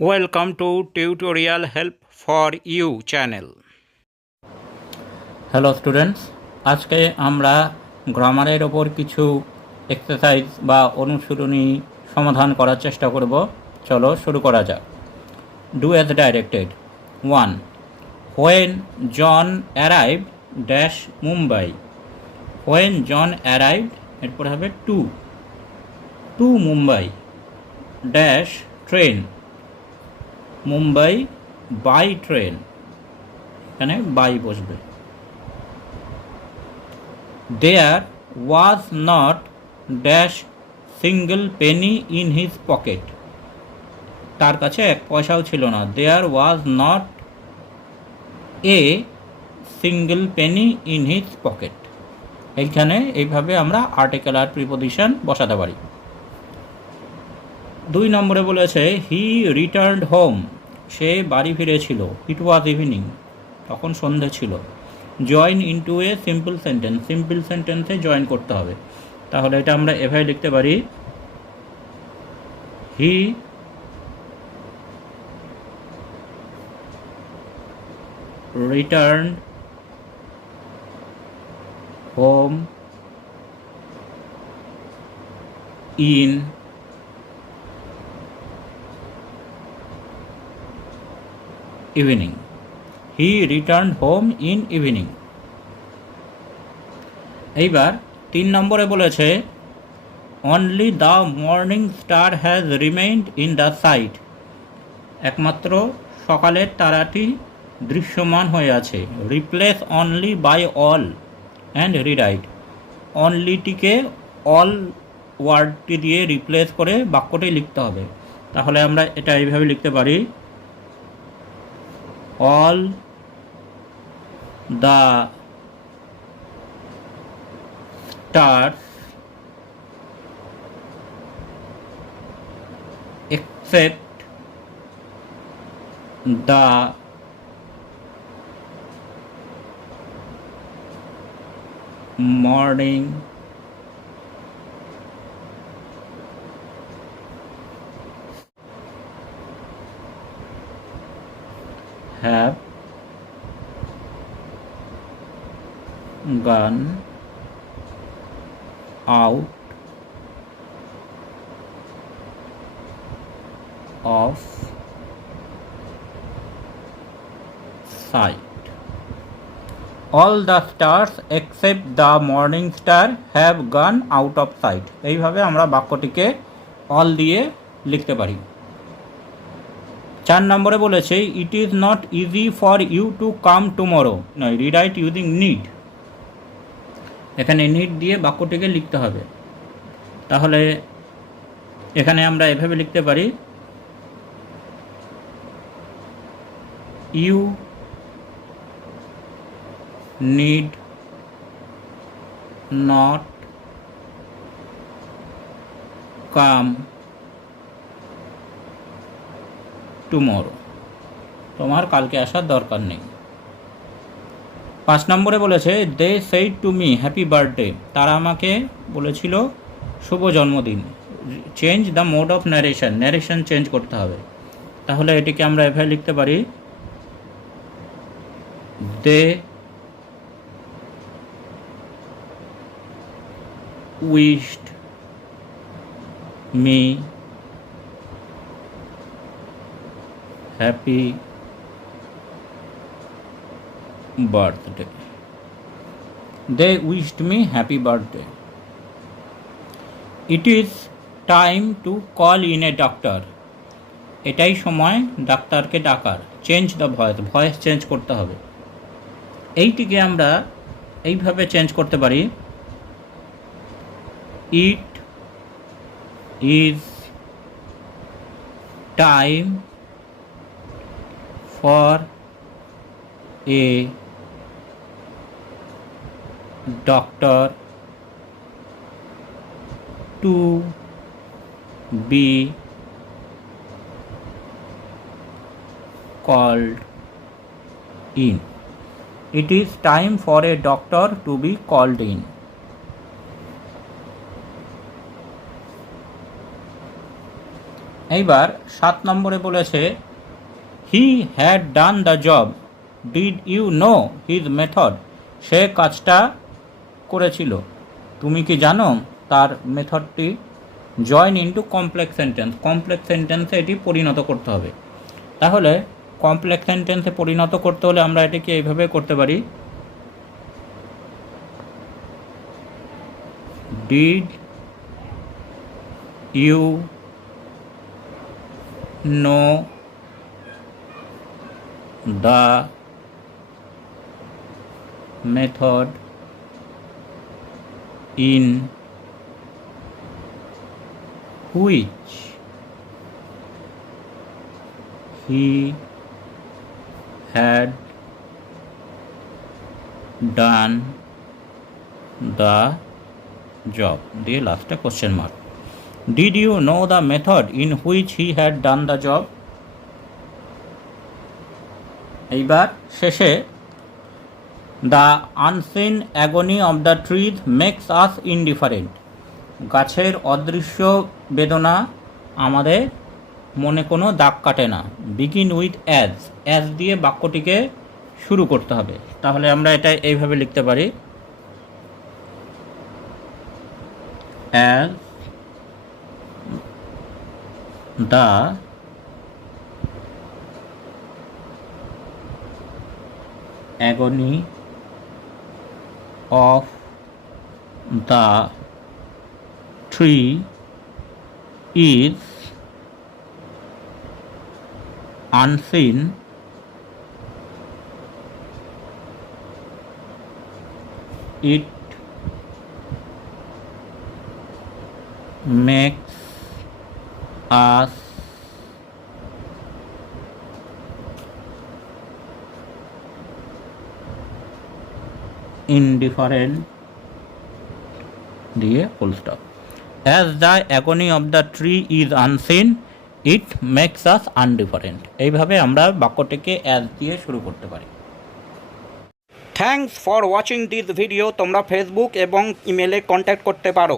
Welcome to Tutorial Help for You channel. Hello students, আজকে আমরা গ্রামারের ওপর কিছু এক্সারসাইজ বা অনুশীলনী সমাধান করার চেষ্টা করব। চলো শুরু করা যাক। Do as directed. 1. When John arrived dash Mumbai. When John arrived এরপর হবে to Mumbai dash train Mumbai by train, এখানে বাই বসবে। There was not dash single penny in his pocket, তার কাছে এক পয়সাও ছিল না। There was not a single penny in his pocket, এইখানে এইভাবে আমরা আর্টিকেল আর প্রিপোজিশন বসাতে পারি। 2 নম্বরে বলেছে হি রিটার্নড হোম, সে বাড়ি ফিরেছিল। ইট ওয়াজ ইভিনিং, তখন সন্ধে ছিল। Join into a simple sentence, simple সেন্টেন্সে জয়েন করতে হবে। তাহলে এটা আমরা এভাবে লিখতে পারি, he return home in evening. He return home in evening. এইবার 3 নম্বরে বলেছে only the morning star has remained in the sight, একমাত্র সকালের তারাটি দৃশ্যমান হয়ে আছে। Replace only by all and rewrite, অনলিটিকে অল ওয়ার্ডটি দিয়ে রিপ্লেস করে বাক্যটি লিখতে হবে। তাহলে আমরা এটা এইভাবে লিখতে পারি, all the stars except the morning have gone out of sight. All the stars except the morning star have gone out of sight. এইভাবে আমরা বাক্যটিকে অল দিয়ে লিখতে পারি। 4 নম্বরে বলেছে it is not easy for you to come tomorrow, নয় rewrite using need, এখানে নিড দিয়ে বাক্যটিকে লিখতে হবে। তাহলে এখানে আমরা এভাবে লিখতে পারি, you need not come tomorrow, তোমার কালকে আসার দরকার নেই। 5 নম্বরে বলেছে they said to me happy birthday, তারা আমাকে বলেছিল শুভ জন্মদিন। Change the mode of narration, narration change করতে হবে। তাহলে এটিকে আমরা এভাবে লিখতে পারি, they wished me happy birthday. They wished me happy birthday. It is time to call in a doctor. এটাই সময় ডাক্তারকে ডাকার। Change the voice, voice change করতে হবে। এইটিকে আমরা এইভাবে চেঞ্জ করতে পারি, it is time for a doctor to be called in. It is time for a doctor to be called in. এইবার 7 নম্বরে বলেছে he had done the job, did you know his method, সে কাজটা করেছিল, তুমি কি জানো তার মেথডটি। Join into complex sentence, complex সেন্টেন্সে এটি পরিণত করতে হবে। তাহলে কমপ্লেক্স সেন্টেন্সে পরিণত করতে হলে আমরা এটিকে এইভাবে করতে পারি, did you know the method in which he had done the job, দিয়ে লাস্টে question mark. Did you know the method in which he had done the job? এইবার শেষে the unseen agony of the trees makes us indifferent, গাছের অদৃশ্য বেদনা আমাদের মনে কোনো দাগ কাটে না। বিগিন উইথ অ্যাজ, অ্যাজ দিয়ে বাক্যটিকে শুরু করতে হবে। তাহলে আমরা এটা এইভাবে লিখতে পারি, অ্যাজ দ্য অ্যাগনি of the tree is unseen, it makes us indifferent, দিয়ে full stop. As the agony of the tree is unseen, it makes us indifferent. এইভাবে আমরা বাক্যটিকে অ্যাজ দিয়ে শুরু করতে পারি। Thanks for watching this video. তোমরা ফেসবুক এবং ইমেলে কন্ট্যাক্ট করতে পারো।